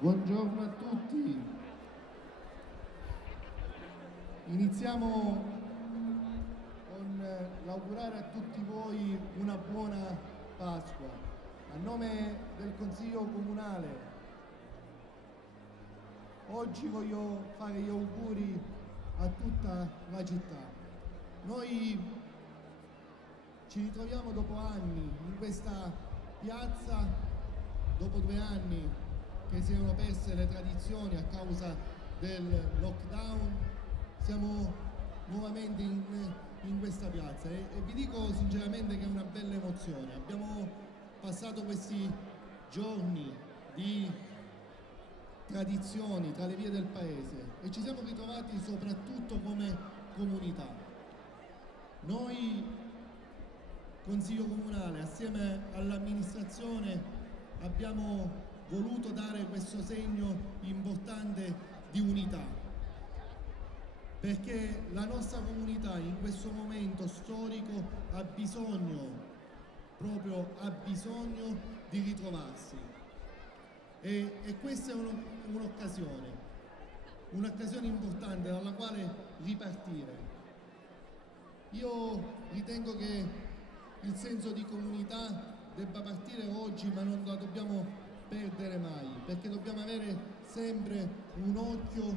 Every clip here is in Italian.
Buongiorno a tutti. Iniziamo con l'augurare a tutti voi una buona Pasqua. A nome del Consiglio Comunale, oggi voglio fare gli auguri a tutta la città. Noi ci ritroviamo dopo anni in questa piazza, dopo 2 anni che si erano perse le tradizioni a causa del lockdown. Siamo nuovamente in questa piazza e vi dico sinceramente che è una bella emozione. Abbiamo passato questi giorni di tradizioni tra le vie del paese e ci siamo ritrovati soprattutto come comunità. Noi, Consiglio Comunale, assieme all'amministrazione, abbiamo voluto dare questo segno importante di unità, perché la nostra comunità in questo momento storico ha bisogno di ritrovarsi e questa è un'occasione importante dalla quale ripartire. Io ritengo che il senso di comunità debba partire oggi, ma non la dobbiamo perdere mai, perché dobbiamo avere sempre un occhio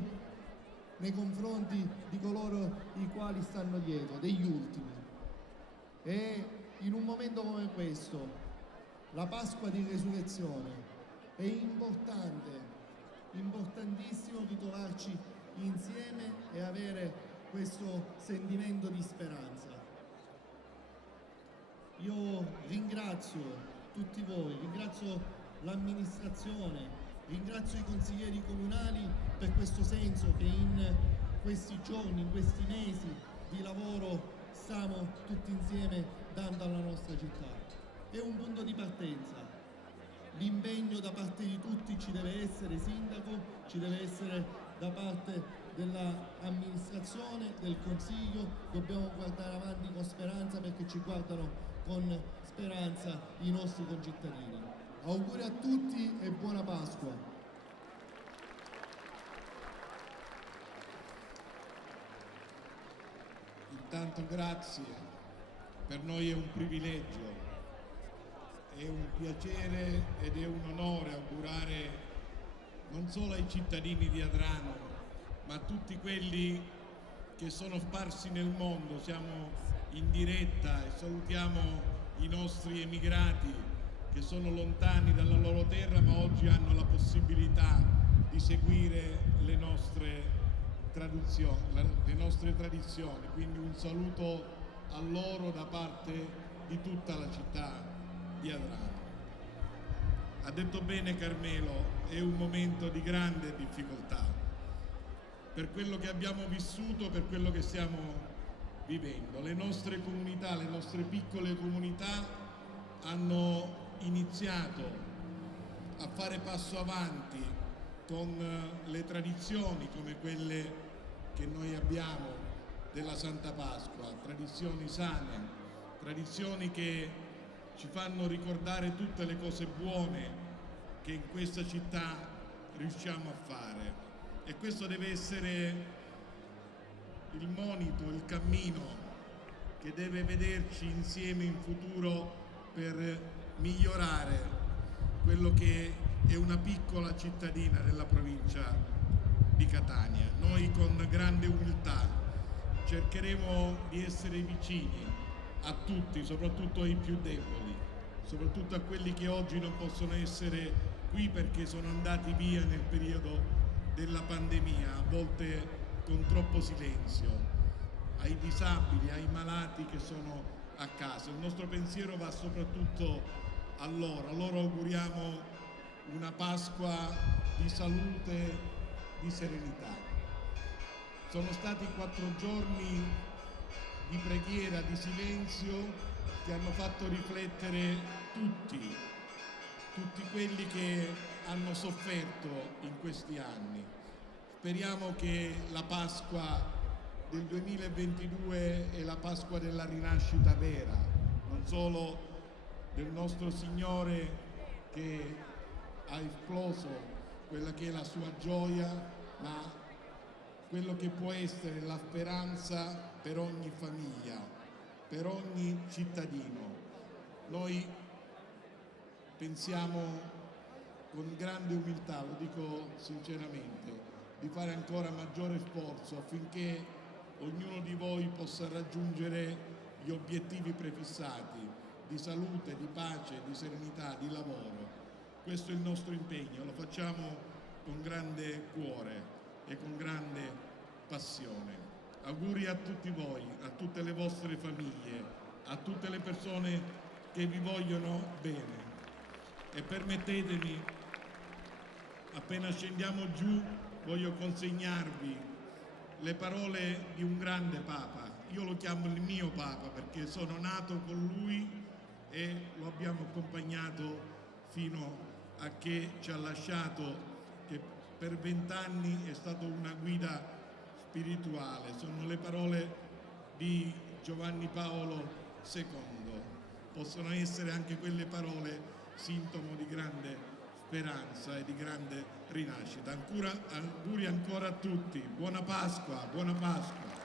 nei confronti di coloro i quali stanno dietro, degli ultimi. E in un momento come questo, la Pasqua di Resurrezione, è importantissimo ritrovarci insieme e avere questo sentimento di speranza. Io ringrazio tutti voi, ringrazio l'amministrazione, ringrazio i consiglieri comunali per questo senso che in questi giorni, in questi mesi di lavoro stiamo tutti insieme dando alla nostra città. È un punto di partenza. L'impegno da parte di tutti ci deve essere, sindaco, ci deve essere da parte dell'amministrazione, del Consiglio. Dobbiamo guardare avanti con speranza, perché ci guardano con speranza i nostri concittadini. Auguri a tutti e buona Pasqua. Intanto grazie, per noi è un privilegio, è un piacere ed è un onore augurare non solo ai cittadini di Adrano, ma a tutti quelli che sono sparsi nel mondo. Siamo in diretta e salutiamo i nostri emigrati che sono lontani dalla loro terra, ma oggi hanno la possibilità di seguire le nostre tradizioni. Quindi un saluto a loro da parte di tutta la città di Adrano. Ha detto bene Carmelo, è un momento di grande difficoltà per quello che abbiamo vissuto, per quello che stiamo vivendo. Le nostre comunità, le nostre piccole comunità hanno iniziato a fare passo avanti con le tradizioni come quelle che noi abbiamo della Santa Pasqua, tradizioni sane, tradizioni che ci fanno ricordare tutte le cose buone che in questa città riusciamo a fare. E questo deve essere il monito, il cammino che deve vederci insieme in futuro per migliorare quello che è una piccola cittadina della provincia di Catania. Noi con grande umiltà cercheremo di essere vicini a tutti, soprattutto ai più deboli, soprattutto a quelli che oggi non possono essere qui perché sono andati via nel periodo della pandemia, a volte con troppo silenzio, ai disabili, ai malati che sono a casa. Il nostro pensiero va soprattutto a loro auguriamo una Pasqua di salute, di serenità. Sono stati 4 giorni di preghiera, di silenzio, che hanno fatto riflettere tutti quelli che hanno sofferto in questi anni. Speriamo che la Pasqua del 2022 è la Pasqua della rinascita vera, non solo del nostro Signore che ha esploso quella che è la sua gioia, ma quello che può essere la speranza per ogni famiglia, per ogni cittadino. Noi pensiamo con grande umiltà, lo dico sinceramente, di fare ancora maggiore sforzo affinché ognuno di voi possa raggiungere gli obiettivi prefissati di salute, di pace, di serenità, di lavoro. Questo è il nostro impegno, lo facciamo con grande cuore e con grande passione. Auguri a tutti voi, a tutte le vostre famiglie, a tutte le persone che vi vogliono bene. E permettetemi, appena scendiamo giù, voglio consegnarvi le parole di un grande Papa. Io lo chiamo il mio Papa perché sono nato con lui e lo abbiamo accompagnato fino a che ci ha lasciato, che per 20 anni è stato una guida spirituale. Sono le parole di Giovanni Paolo II. Possono essere anche quelle parole sintomo di grande speranza e di grande rinascita. Auguri ancora a tutti, buona Pasqua, buona Pasqua.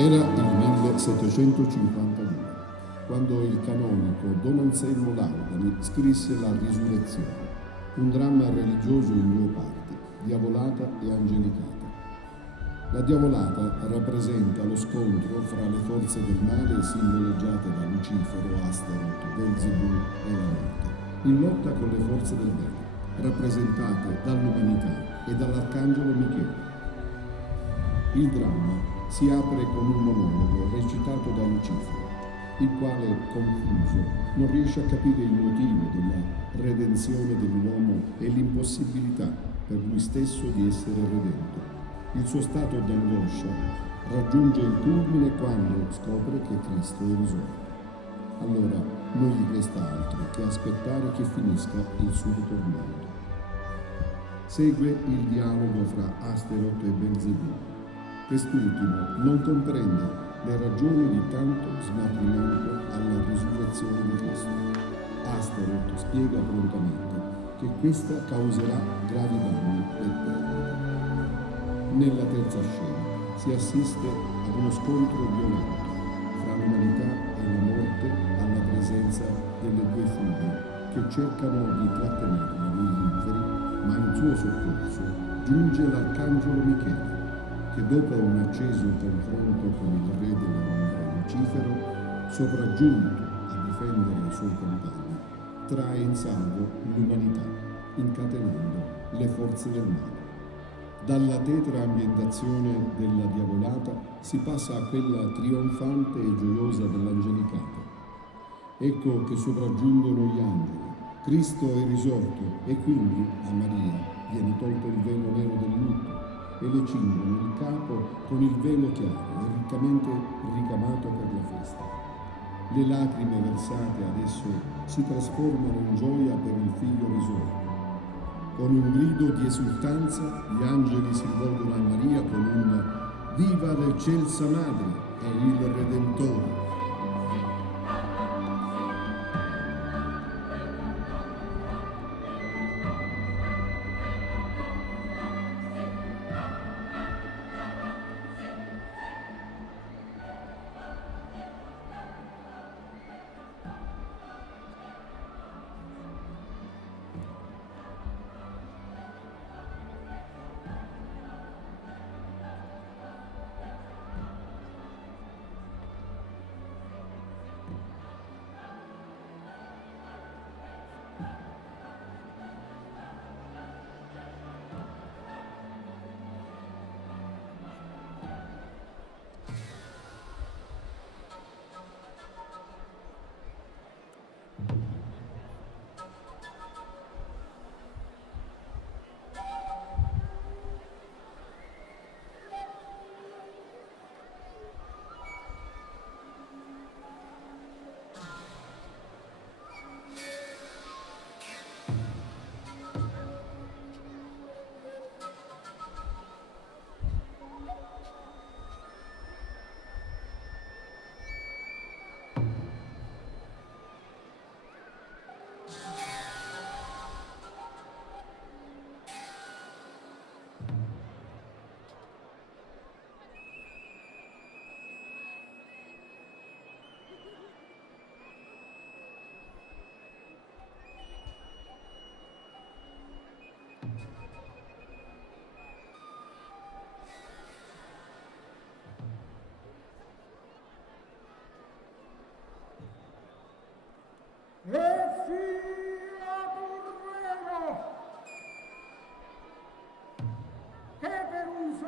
Era il 1752, quando il canonico Don Anselmo Laudani scrisse La Risurrezione, un dramma religioso in due parti, Diavolata e Angelicata. La Diavolata rappresenta lo scontro fra le forze del male simboleggiate da Lucifero, Astaroth, Belzebù e la morte, in lotta con le forze del bene, rappresentate dall'umanità e dall'arcangelo Michele. Il dramma si apre con un monologo recitato da Lucifero, il quale, confuso, non riesce a capire il motivo della redenzione dell'uomo e l'impossibilità per lui stesso di essere redento. Il suo stato d'angoscia raggiunge il culmine quando scopre che Cristo è risorto. Allora non gli resta altro che aspettare che finisca il suo tormento. Segue il dialogo fra Astaroth e Belzebù. Quest'ultimo non comprende le ragioni di tanto smarrimento alla risurrezione di Cristo. Astaroth spiega prontamente che questa causerà gravi danni e perdite. Nella terza scena si assiste ad uno scontro violento fra l'umanità e la morte alla presenza delle due fughe che cercano di trattenerla negli inferi, ma in suo soccorso giunge l'arcangelo Michele, che dopo un acceso confronto con il re dell'ombra Lucifero, sopraggiunto a difendere i suoi compagni, trae in salvo l'umanità, incatenando le forze del male. Dalla tetra ambientazione della Diavolata si passa a quella trionfante e gioiosa dell'Angelicata. Ecco che sopraggiungono gli angeli. Cristo è risorto e quindi a Maria viene tolto il velo nero del lutto e le cingono il capo con il velo chiaro e riccamente ricamato per la festa. Le lacrime versate adesso si trasformano in gioia per il figlio risorto. Con un grido di esultanza gli angeli si rivolgono a Maria con un «Viva l'eccelsa Madre e il Redentore!».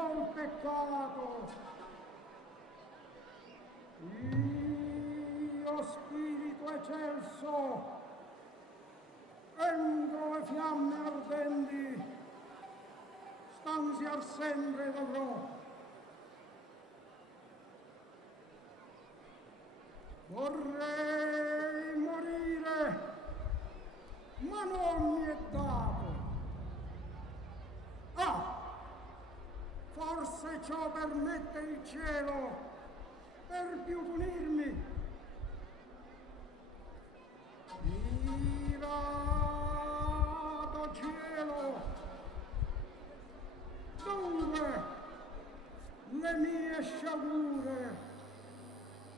il peccato. Io, spirito eccelso, entro le fiamme ardenti, stanziar sempre dovrò. Vorrei morire, ma non mi è dato. Ah, forse ciò permette il cielo per più punirmi. Irato cielo, dunque le mie sciagure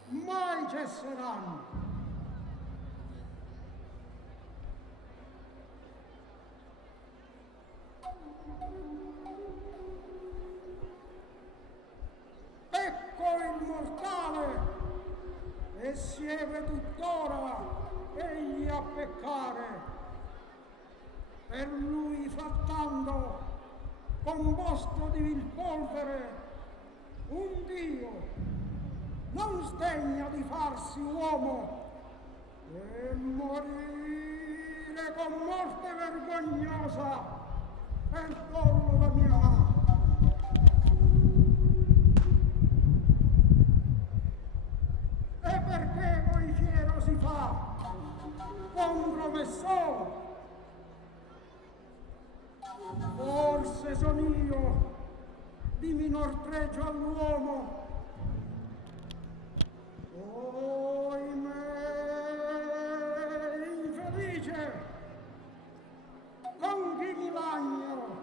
mai cesseranno. Ecco il mortale e siede tuttora egli a peccare, per lui frattando composto di vil polvere un Dio non sdegna di farsi uomo e morire con morte vergognosa per collo da mia mano. E perché poi fiero si fa contro me solo? Forse son io di minor pregio all'uomo. Oimè, infelice, con chi mi bagno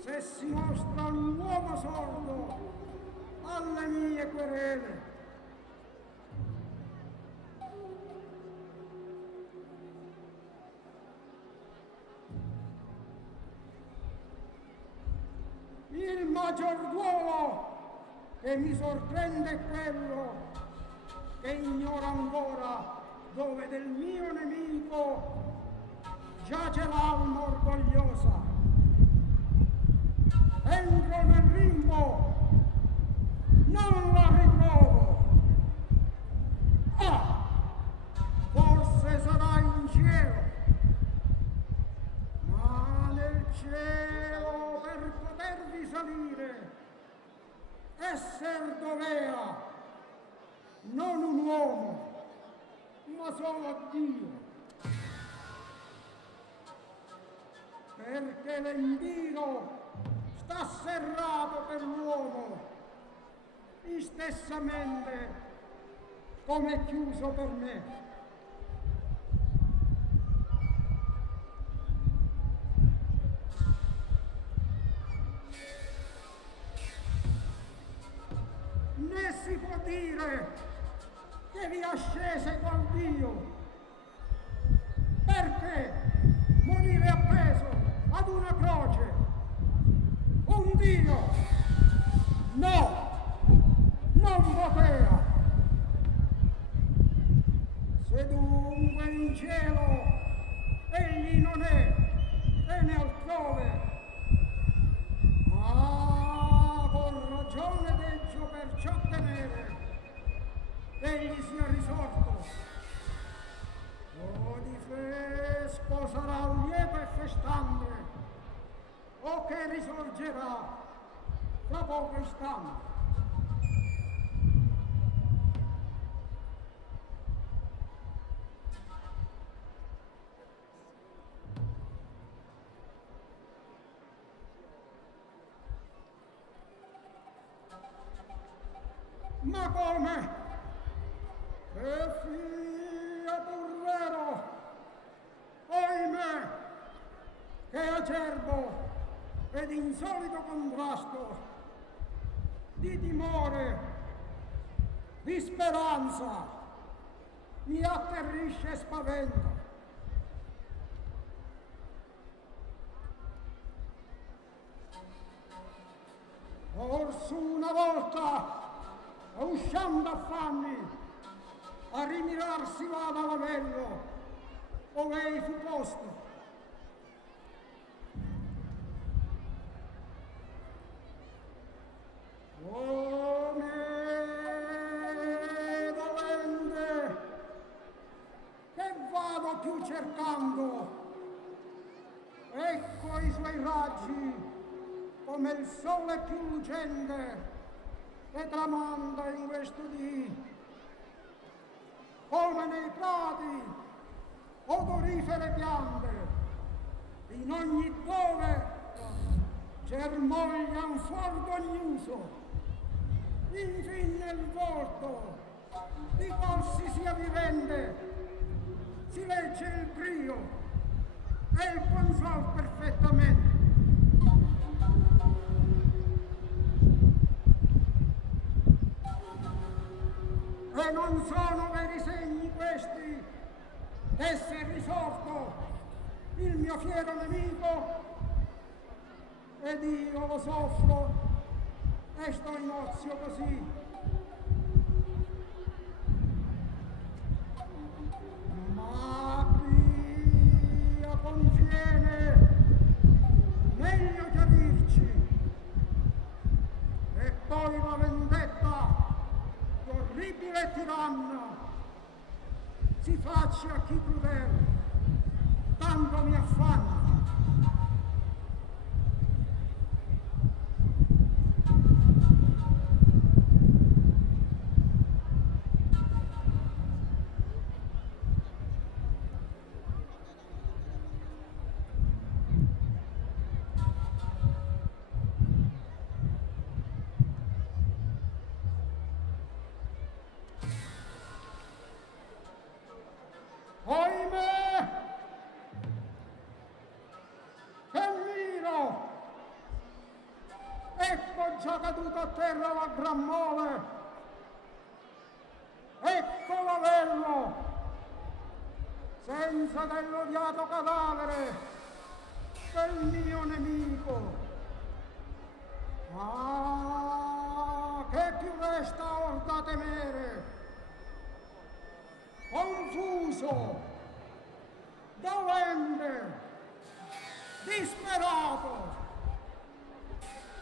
se si mostra un uomo sordo alle mie querele? Il maggior duolo che mi sorprende è quello che ignora ancora dove del mio nemico giace l'alma orgogliosa. Entro nel limbo, non la ritrovo. Ah, forse sarà in cielo, ma nel cielo per potervi salire esser dovea non un uomo, ma solo Dio. Perché l'embiro sta serrato per l'uomo, istessamente come è chiuso per me. Né si può dire che vi ascese col Dio. Perché morire appeso ad una croce? Un Dio? No, non poteva. Se dunque in cielo egli non è, e ne altrove, con ragione deggio perciò temere egli sia risorto. O di fresco sarà lieto e festante, o che risorgerà fra poco istante. Ma come? E fia pur vero, oimè, che acerbo ed insolito contrasto di timore, di speranza, mi atterrisce e spaventa. Orsu una volta, uscendo affanni, a rimirarsi va da lavello, ove ei fu posto. come il sole più lucente che tramanda in questo dì, come nei prati odorifere piante, in ogni dove germoglia un fuor d'ognuso, infin nel volto di qualsiasi vivente si legge il brio e il buon sol perfettamente. E non sono veri segni questi che si è risorto il mio fiero nemico ed io lo soffro e sto in ozio così. Ma pria conviene meglio chiarirci e poi la vendetta orribile tiranna si faccia a chi crudele tanto mi affanna. Oimè! Cammino! Ecco già caduto a terra la gran mole! Ecco l'avello! Senza dell'odiato cadavere del mio nemico! Ah, che più resta or da temere? Confuso, dolente, disperato,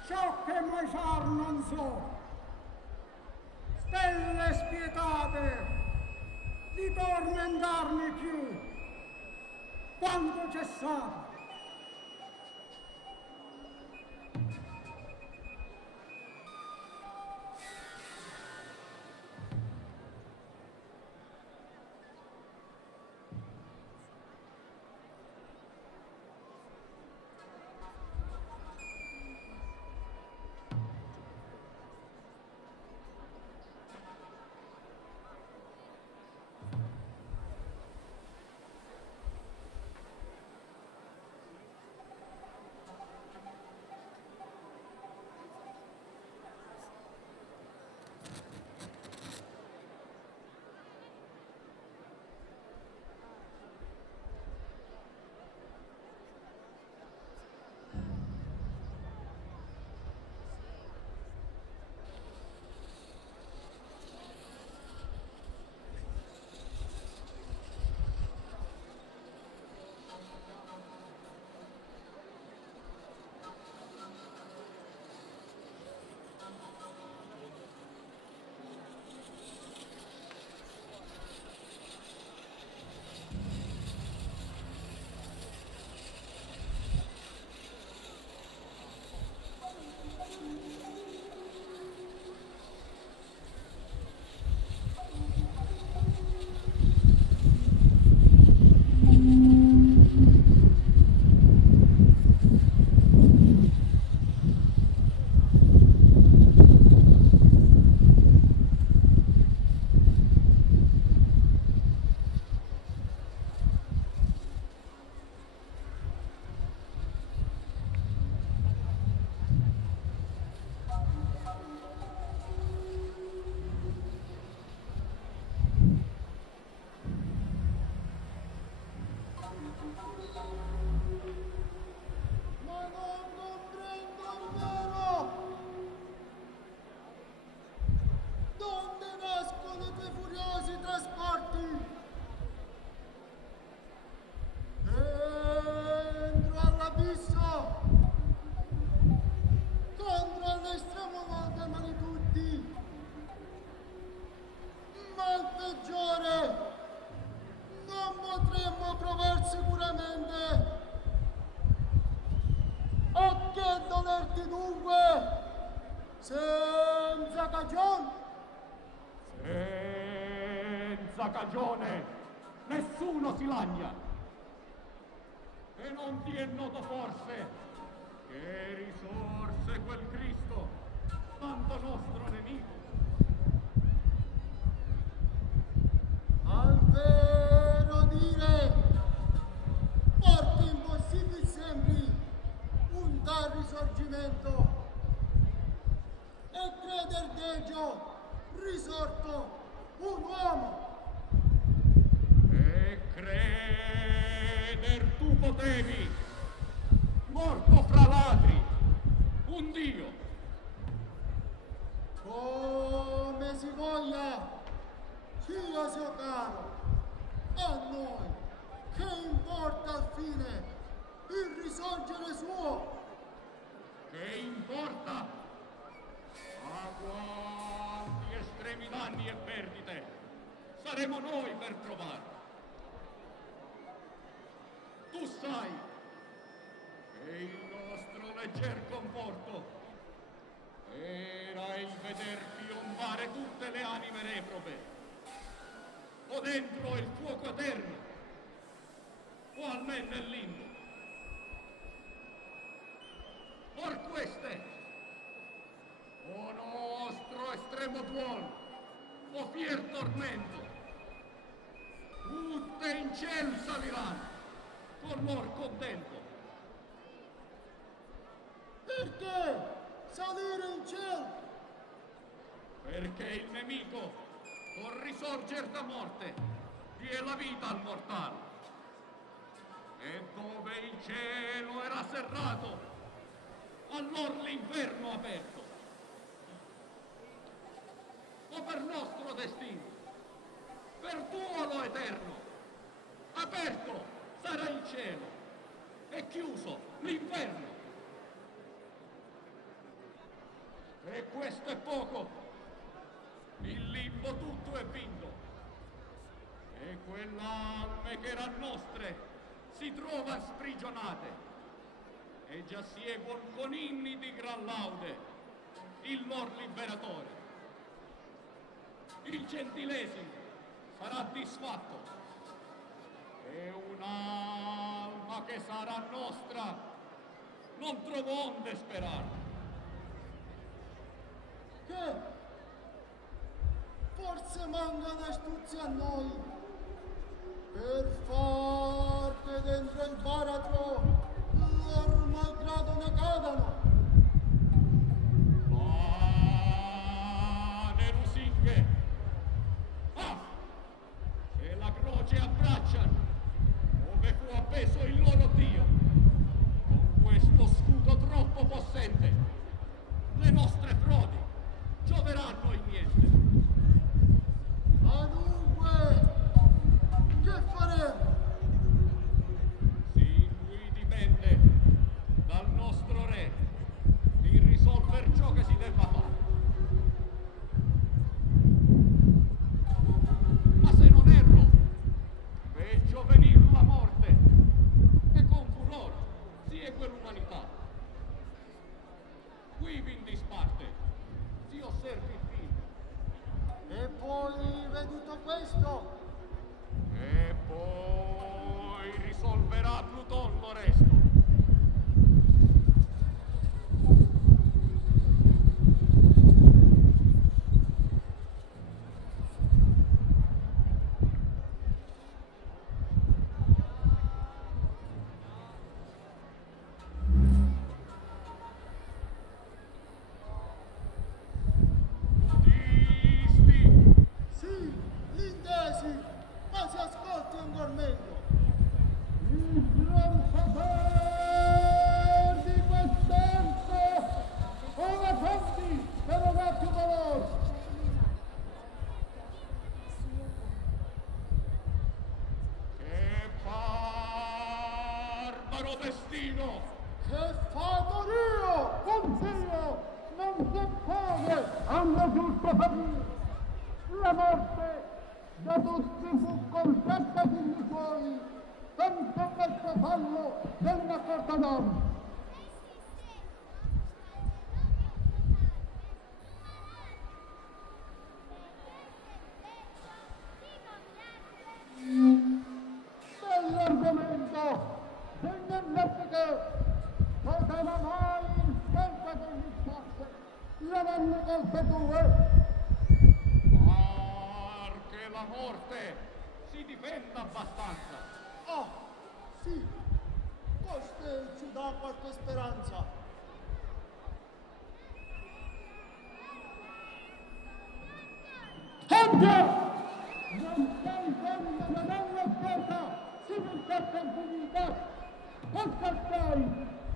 ciò che mai far non so, stelle spietate di tormentarmi più, quanto cessato. Senza cagione. Senza cagione, nessuno si lagna. E non ti è noto forse che risorse quel Cristo, tanto nostro nemico? Al vero dire, forte impossibile sembri un tal risorgimento e creder degio risorto un uomo. E creder tu potevi, morto fra ladri, un Dio. Come si voglia, sia sia caro, a noi che importa al fine il risorgere suo? Che importa? A quanti estremi danni e perdite saremo noi per trovare. Tu sai che il nostro legger conforto era il veder piombare tutte le anime reprobe, o dentro il fuoco eterno, o almeno nel limbo. Or queste, o nostro estremo duol, o fier tormento, tutte in ciel saliranno, con lor contento. Perché salire in cielo? Perché il nemico, col risorger da morte, die la vita al mortale. E dove il cielo era serrato, allor l'inferno aperto. O per nostro destino, per tuo lo eterno, aperto sarà il cielo e chiuso l'inferno. E questo è poco, il limbo tutto è vinto, e quell'alme che erano nostre si trova sprigionate, e già sieguon con inni di gran laude il lor liberatore. Il gentilesimo sarà disfatto, e un'alma che sarà nostra non trovò onde sperare. Che forse manca d'astuzia a noi per far che dentro il baratro lor malgrado ne cadano. Ne lusinghe! Ah! Se la croce abbracciano, dove fu appeso il loro Dio, con questo scudo troppo possente, le nostre frodi gioveranno in niente. Ma dunque, che faremo? Sin qui dipende dal nostro re di risolver ciò che si debba fare. Ma se non erro, peggio venir la morte, e con furore siegue l'umanità. Qui vin disparte, si osservi il fine. E poi, veduto questo, E poi risolverà Pluton lo resto. Disti! sì, l'indesi, ma si ascolti ancora meglio. Il gran saper di quest'ente, ora fonti per orecchio valor. Che barbaro destino! Che fato Dio! Consiglio, non si pone, hanno giusto famiglia. La morte da tutti fu concessa figli suoi, senza questo fallo dell'accordo d'oro. vanno colpe tue. Par che la morte si difenda abbastanza. Ah, sì, questo ci dà qualche speranza. Senta! Non sei donna, non è una sposa, si non cerca impunità. Cosa stai?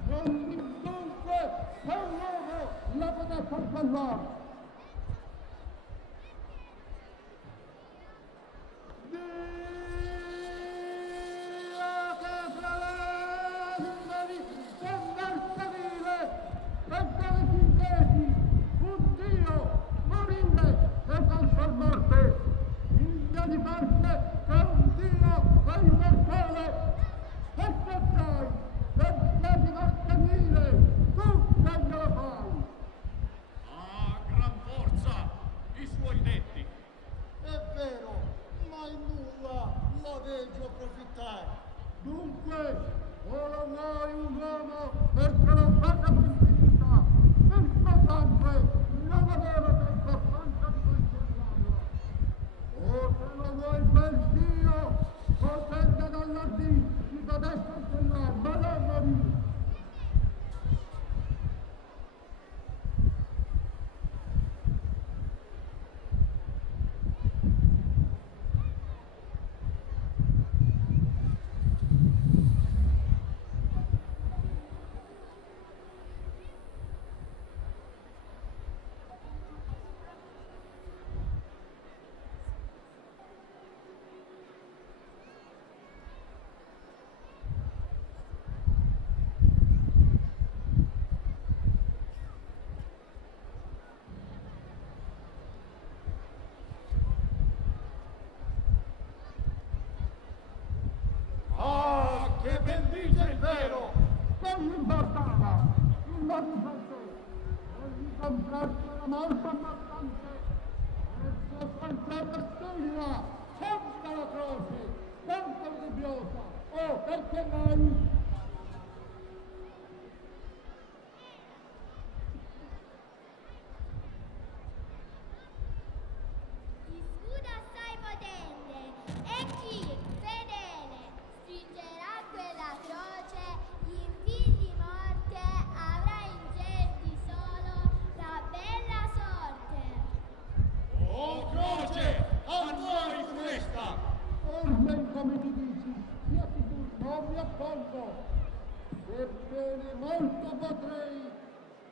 Non indulge, se un uomo la potrà salvare. Di parte che un Dio fa immortale e se sai perché ti va a venire tu che lo fai. A gran forza i suoi detti. È vero, ma in nulla la veggio approfittare. Dunque ora vuoi un uomo perché non faccia puntività il suo sangue non aveva per forza di conservarlo. O se lo vuoi per Dio, potente dalla Dio, ti potesse cancellare, ma non morire. Che bendice il vero! Non mi importava, non mi pensavo, non mi comprasse molto importante, e se pensate stilla, senta la croce, tanto dubbiosa, oh, perché mai? Di scudo assai potente, e chi, fedele, stringerà quella croce, in fin di morte avrà in genti solo la bella sorte. Oh croce, a noi questa! Ormai come tu dici, sia sicuro, non mi oppongo, sebbene molto potrei,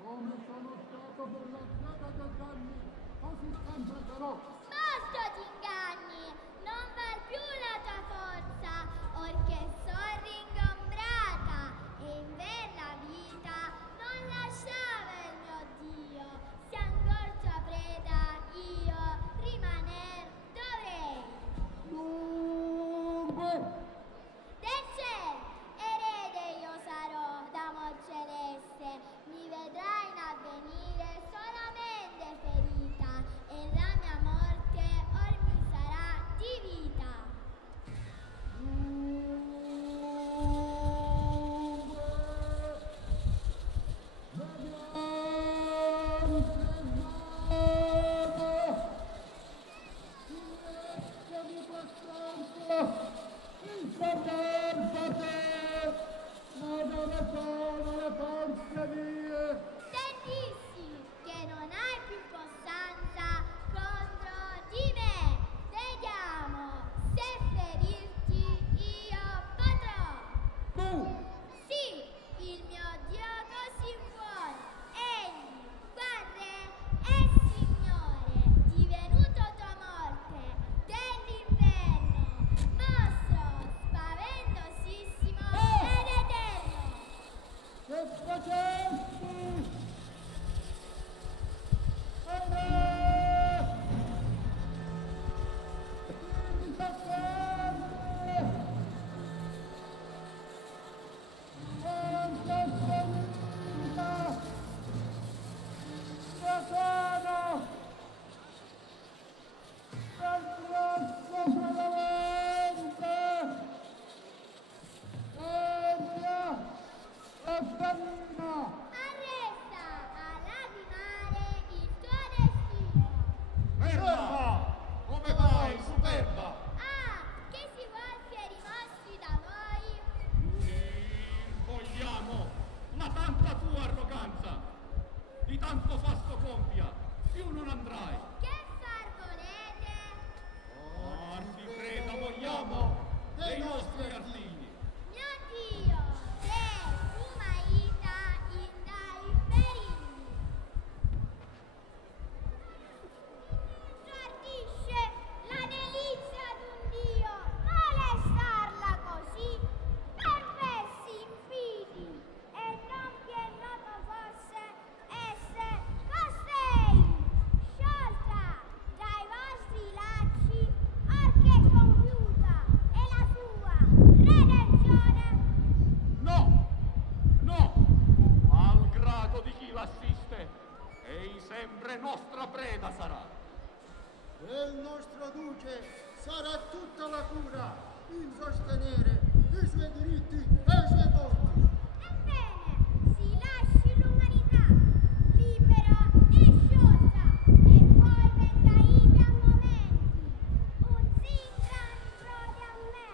come sono stato per la strada degli anni, così sempre sarò. Molto ti inganni, non val più la tua forza, orché sorri ingombrata, e in bella vita non lasciava il mio Dio, se ancor tua preda io rimaner dovrei. Dunque, Del ciel, erede io sarò d'amor celeste, mi vedrai in avvenire solamente ferita, e la mia morte or mi nostra preda sarà. E il nostro duce sarà tutta la cura in sostenere i suoi diritti e i suoi torti. Ebbene, si lasci l'umanità libera e sciolta e poi venga ivi a momenti. Un zingan rode a me,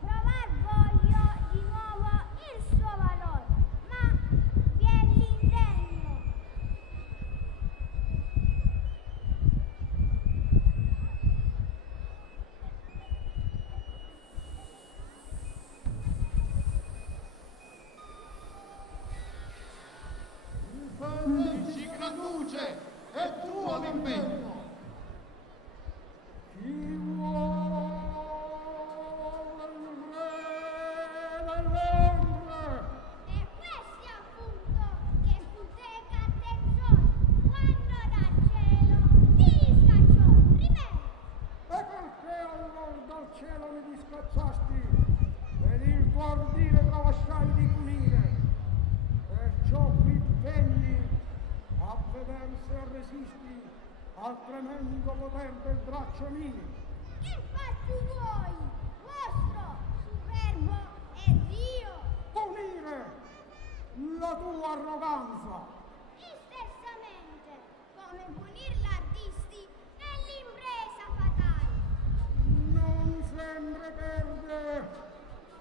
provar voglio di nuovo il suo valore, ma vien l'indegno. Dici, Gran Duce, è tuo l'impegno. Chi vuole il re dell'ombre? E questi appunto che fu teca attenzione quando dal cielo ti scacciò, rimedio. E perché allora dal cielo mi discacciasti ed il tuo ardire tralasciai di punire? Perciò qui venni a vedere se resisti al tremendo poter del braccio mio. Che fatti vuoi, vostro superbo e Dio? Punire la tua arroganza. Istessamente, come punir l'artisti nell'impresa fatale. Non sempre perde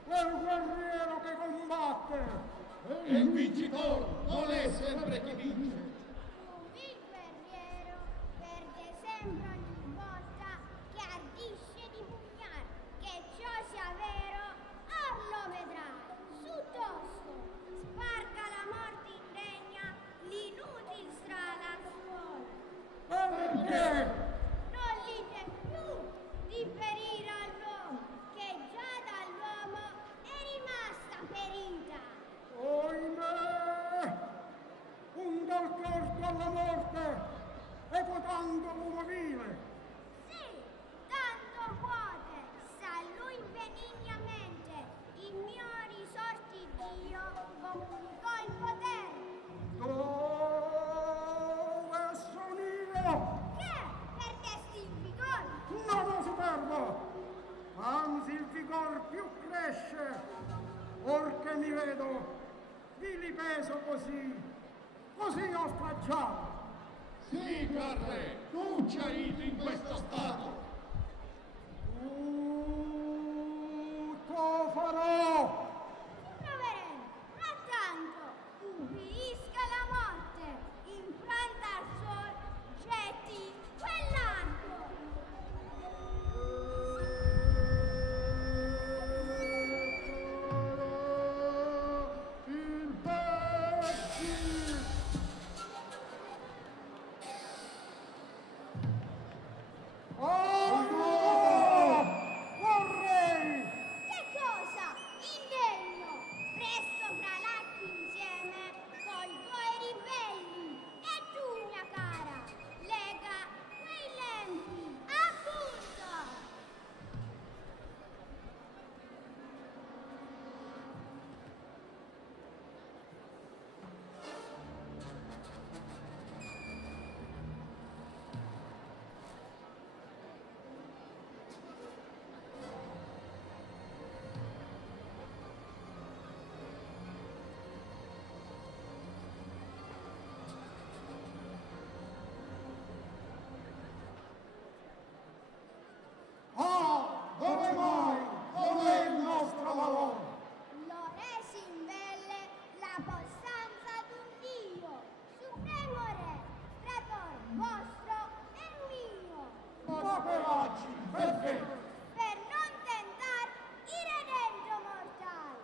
quel guerriero che combatte. E il vincitore non è sempre chi vince. Un vil guerriero perde sempre ogni volta che ardisce di pugnar, che ciò sia vero, or lo vedrai. Su tosto, sparga la morte indegna l'inutil strada suola. Perché? Non lite più di perire all'uomo, che già dall'uomo è rimasta ferita. Oimè! Un dal torto alla morte e potando l'uomo vile. Sì, tanto puote, sa lui benignamente, i mio risorti Dio comunicò in potere. Dove sono io? Che perdesti il vigore? Non lo superbo! Anzi il vigor più cresce, or che mi vedo vilipeso così oltraggiato. Sì, Carre, tu ci hai ido in questo stato. Tutto farò! Proveremo, frattanto, ubbidisca la morte, infranta al sol, getti quell'arco. Il pesci! Oh no! Vorrei! Che cosa? Indegno! Presto fra l'arco insieme coi tuoi ribelli e tu, mia cara, lega quei lempi, appunto! Ah! Dove mai? Dov'è il nostro valore? Lo resi in belle la possanza d'un Dio, supremo re, stratore vostro e mio, Ma feracci! Perché? per non tentar il redento mortale.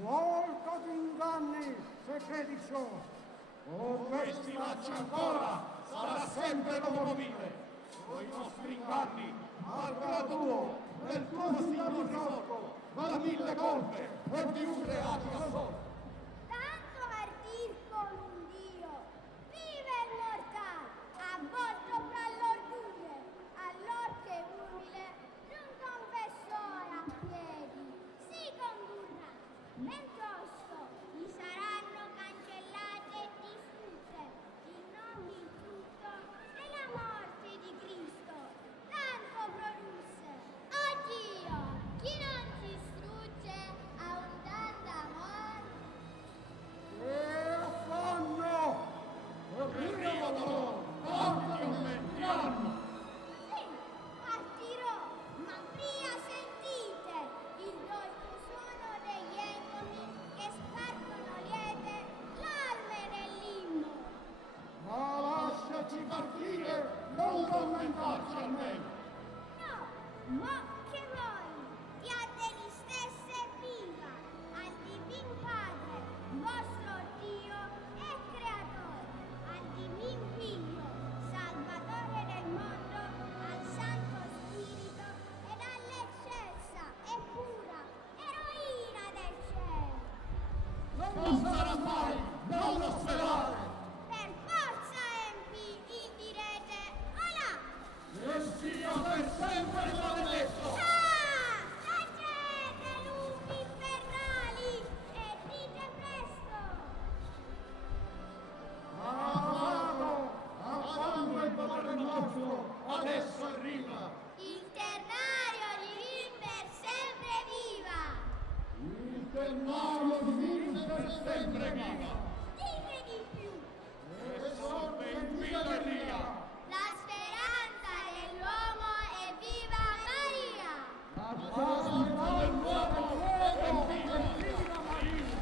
Molto ti inganni se credi ciò. Oh, Questi lacci ancora sarà sempre l'uomovile. Coi nostri inganni, malgrado tuo, del tuo signor risorto, ma da 1000 colpe e di un reati assolto. Tanto ardir con un Dio, vive il mortal, avvolto fra l'ordure, allor che umile non confessò a piedi, si condurrà, ben tosto gli saranno cancellate e distrutte il nome il tutto e tormentarci almeno. No, ma che voi, Dio degli stessi è viva, al Divin Padre, vostro Dio e Creatore, al Divin Figlio, Salvatore del mondo, al Santo Spirito ed all'eccelsa e pura eroina del cielo. Non sarà mai, non lo sperare. Per forza empi, gli direte, olà! E sia per sempre maledetto. Ah! Tacete, lupi infernali, e dite presto! Quando il Padre nostro adesso arriva. Il ternario di Rimber sempre viva! Il ternario divino per sempre viva. Dite di più! E sorte in vita Maria. La speranza dell'uomo è viva Maria! La speranza dell'uomo è viva Maria.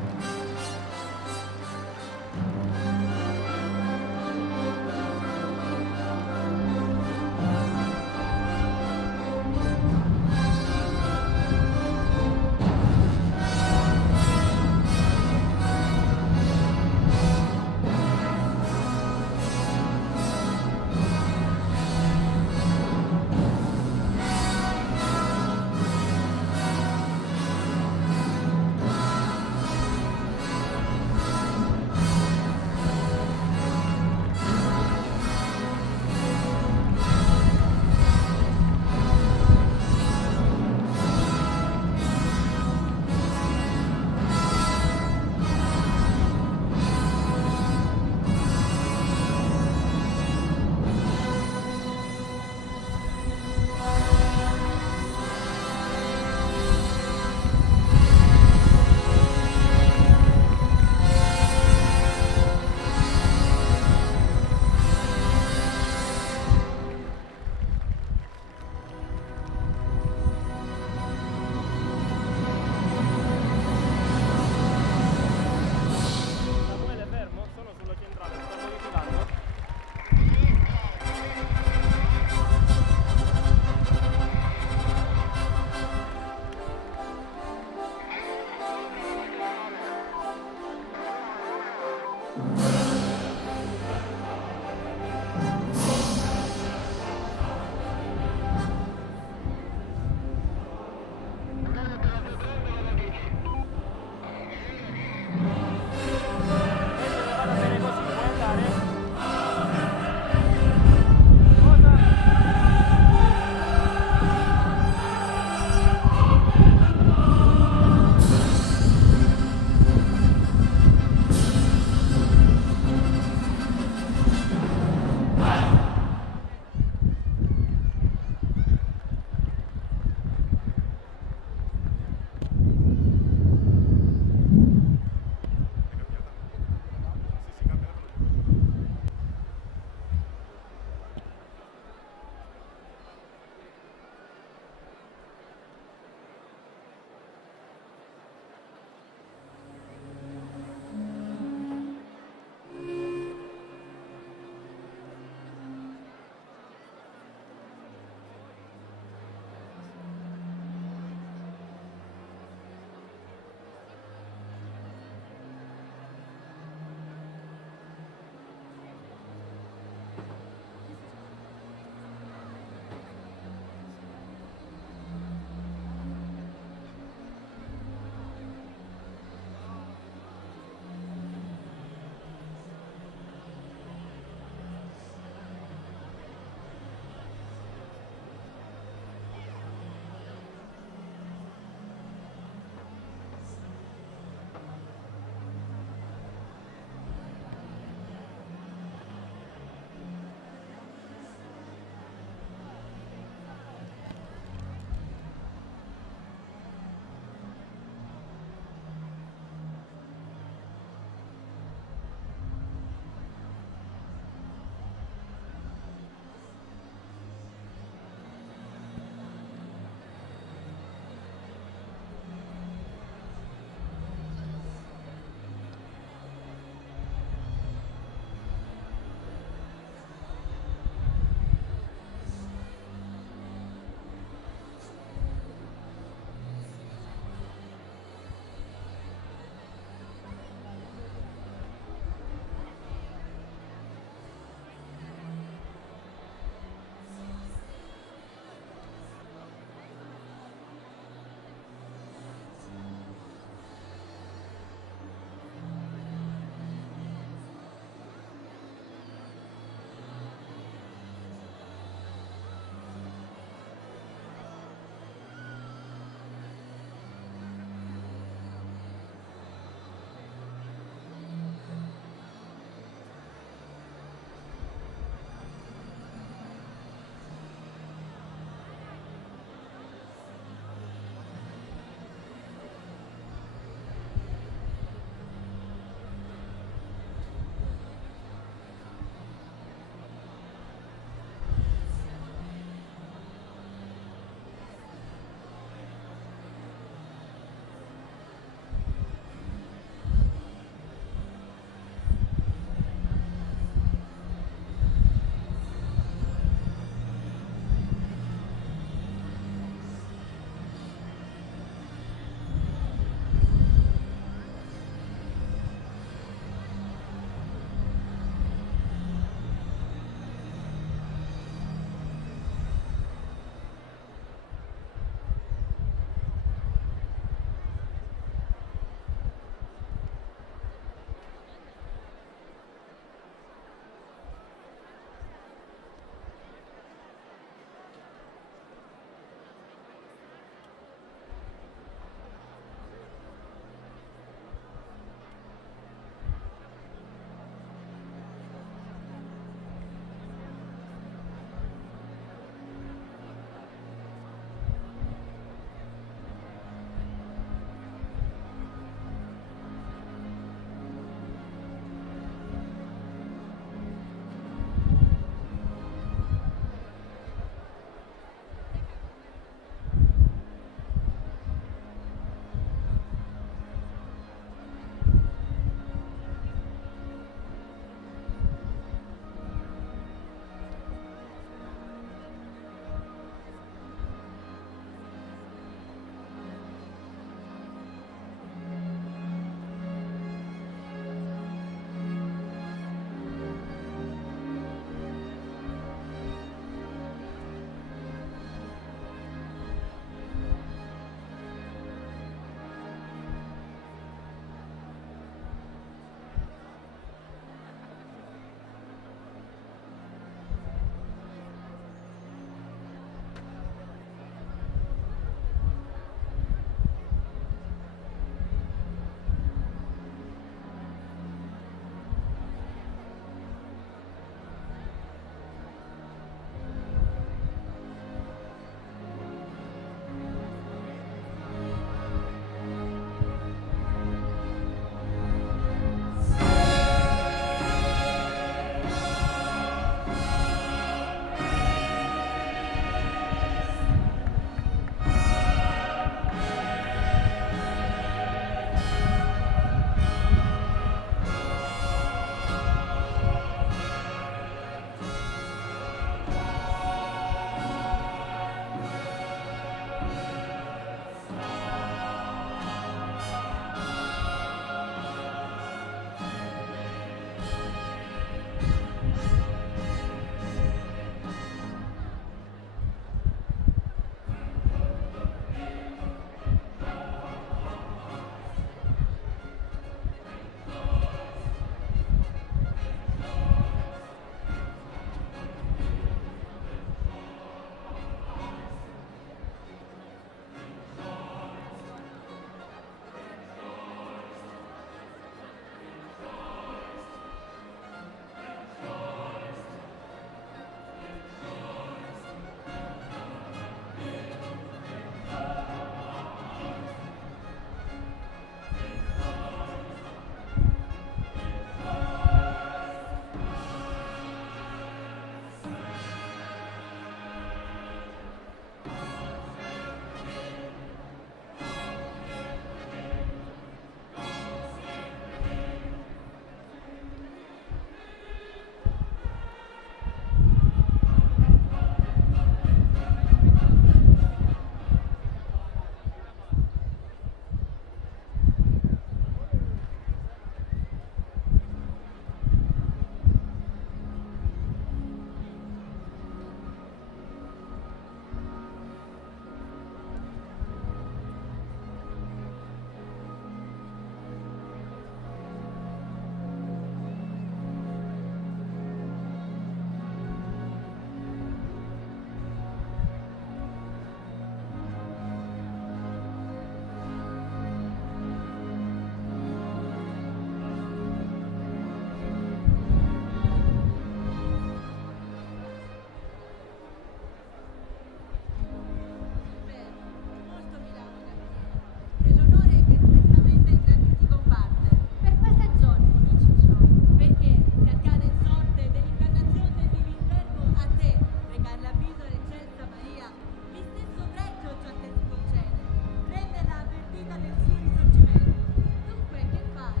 vita del suo risorgimento. Dunque, che fai?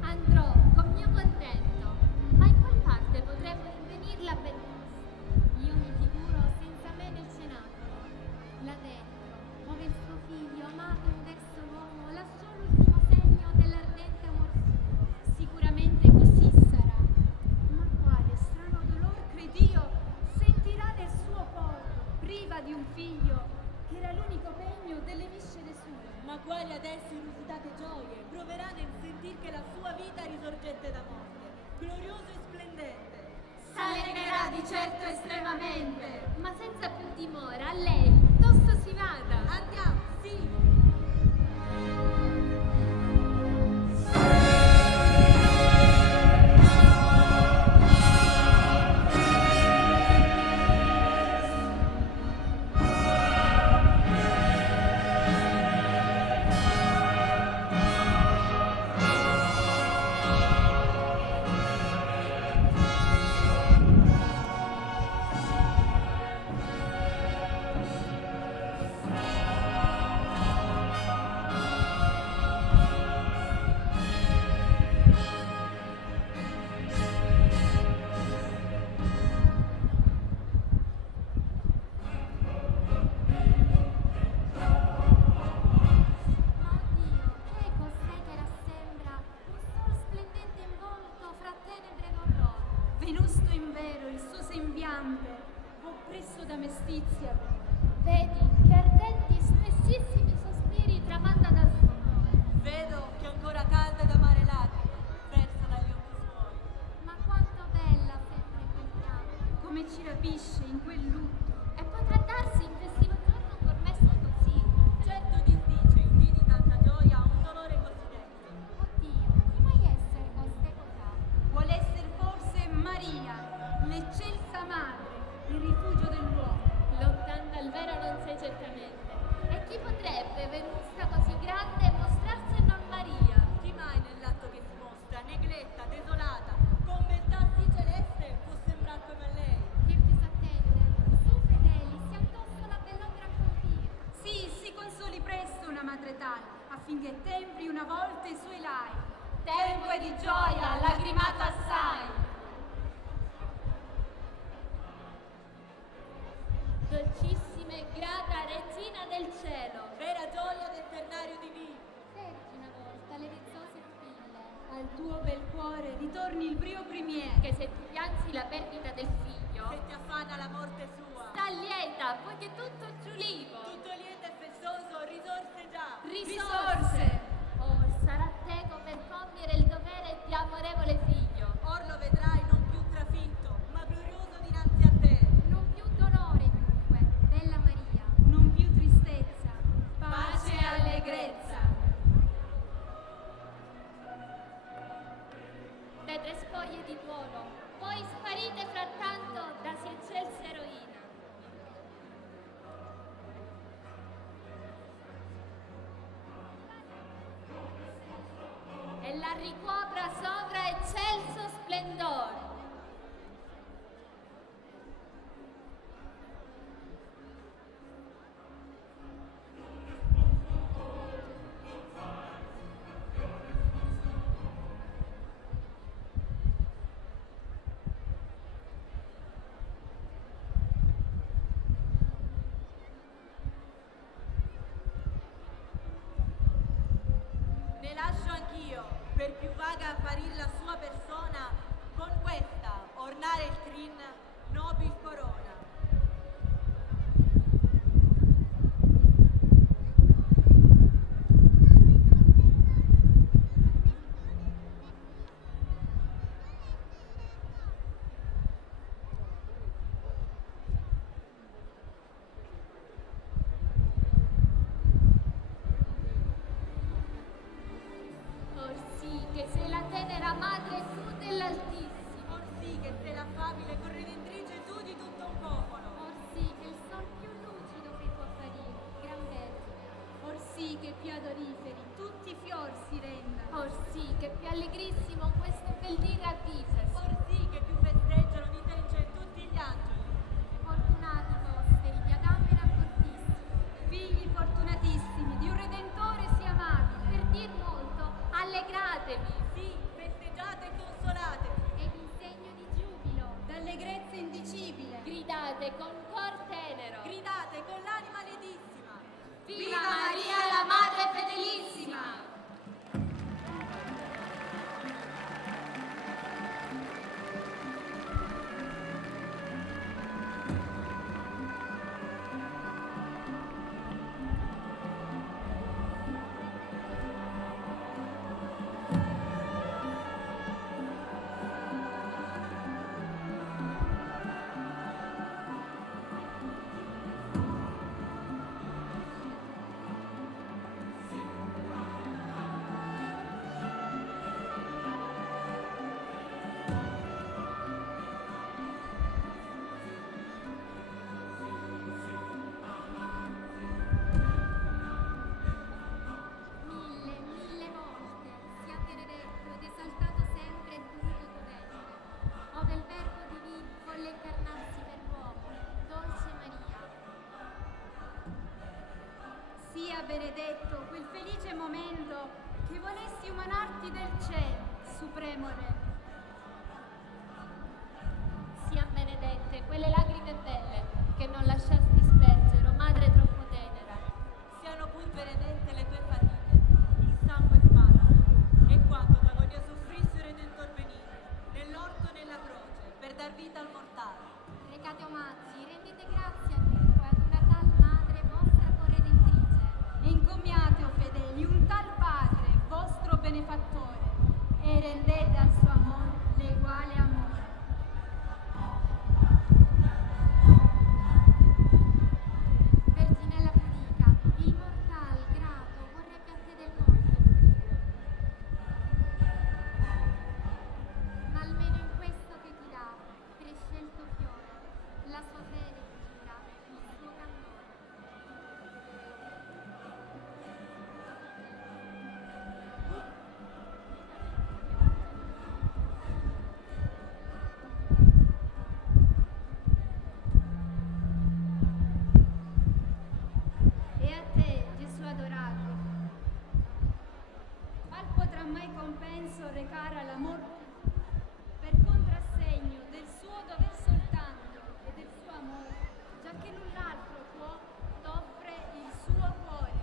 Andrò con mio contento, ma in qual parte potremmo rinvenirla ben presto? Io mi figuro senza me nel cenacolo, là dentro, dove il suo figlio, amato e modesto uomo, lasciò l'ultimo segno dell'ardente amor suo. Sicuramente così sarà. Ma quale strano dolor, cred'io, sentirà nel suo corpo, priva di un figlio, che era l'unico pegno delle viscere sue. Ma quali adesso inusitate gioie proverà nel sentir che la sua vita risorgette da morte, glorioso e splendente. S'allegrerà di certo estremamente. Ma senza più dimora, a lei, tosto si vada. Andiamo, sì! Ma Dio, che cos'è che rassembra un sol splendente in volto fra tenebre ed orrore? Venusto in vero il suo sembiante, oppresso da mestizia. Vedi che ardenti spessissimi sospiri tramanda dal suo. Vedo che è ancora calda ed amare lacrime versa dagli occhi suoi. Ma quanto bella sempre quel pianto. Come ci rapisce in quel lutto. E potrà darsi in festivo giorno ancor messo così. Certo disdice, udì di tanta gioia, un dolore così denso. Oddio, chi mai essere coste cosà? Vuol essere forse Maria, l'eccelsa madre, il rifugio dell'uomo. Lontano dal vero non sei certamente. E chi potrebbe, venusta così grande, mostrarsi a non Maria? Chi mai nell'atto che si mostra, negletta, desolata, con beltà sì celeste, può sembrare come lei? Che più s'attende? Su fedeli, si addosso la bell'opera a colpire. Sì, si consoli presto una madre tale, affinché tempri una volta i suoi lai. Tempo è di gioia, lacrimato assai. Dolcissima e grata regina del cielo, Vera gioia del ternario divino. sergi una volta le vezzose pupille, Al tuo bel cuore ritorni il brio primier. che se tu piansi la perdita del figlio, Se ti affanna la morte sua. sta lieta, poiché tutto giulivo, Tutto lieto e festoso risorse già. Risorse! or sarà teco per compiere il dovere di amorevole figlio. Or lo vedrai non più trafitto, ma glorioso dinanzi a te. Non più dolore dunque, bella Maria, Non più tristezza, pace e allegrezza. Le tre spoglie di duolo, poi sparite frattanto da si eccelsa eroina. E la ricopra sovra eccelso splendore. Ne lascio anch'io, per più vaga apparir la sua persona, con questa ornare il crin nobil corona. Or sì che sei la tenera madre tu dell'Altissimo. Or sì che sei l'affabile corredentrice tu di tutto un popolo. Or sì che il sol più lucido che può apparire, gran vergine. or sì che più adoriferi tutti i fior si rendano. Or sì che più allegrissimo questo bel dì ravvisasi. Or sì che più festeggiano di te in cielo tutti gli angeli. Fortunati posteri di Adamo e Fortissimo. Figli fortunatissimi di un Redentore Gridate con cor tenero. Gridate con l'anima lietissima. Viva Maria, la Madre fedelissima! Mille volte sia benedetto ed esaltato sempre il Duce potente, ove il Verbo divino volle incarnarsi per l'uomo, dolce Maria. Sia benedetto quel felice momento che volesti umanarti del cielo, supremo Re. Sian benedette quelle lagrime belle che non lasciasti spergere, o Madre troppo tenera. Siano pur benedette le tue fatiche, il sangue sparso, e quanto d'agonia soffrisse il Redentor venire, nell'orto e nella croce, per dar vita al mortale. Recate omaggi, rendete grazie a Dio e ad una tal Madre vostra corredentrice. E incommiate, o fedeli, un tal Padre, vostro benefattore, e rendete al suo amor l'eguale amore. Verginella pudica, il mortal grato vorrebbe a te del mondo offrire. Ma almeno in questo che ti dà, prescelto fiore, la sua fede giura, il suo candore. E a te, Gesù adorato, qual potrà mai compenso recare all'amor per contrassegno del suo dover soltanto e del suo amore, già che null'altro può t'offre il suo cuore.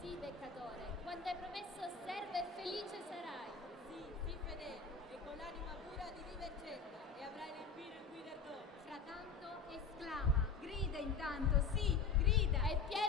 Sì, peccatore, quanto hai promesso osserva e felice sarai. Sì, sii fedele, e con l'anima pura di viver certa, e avrai l'empiro in cui d'ardore. Fratanto esclama, Grida intanto, sì, grida! È pieno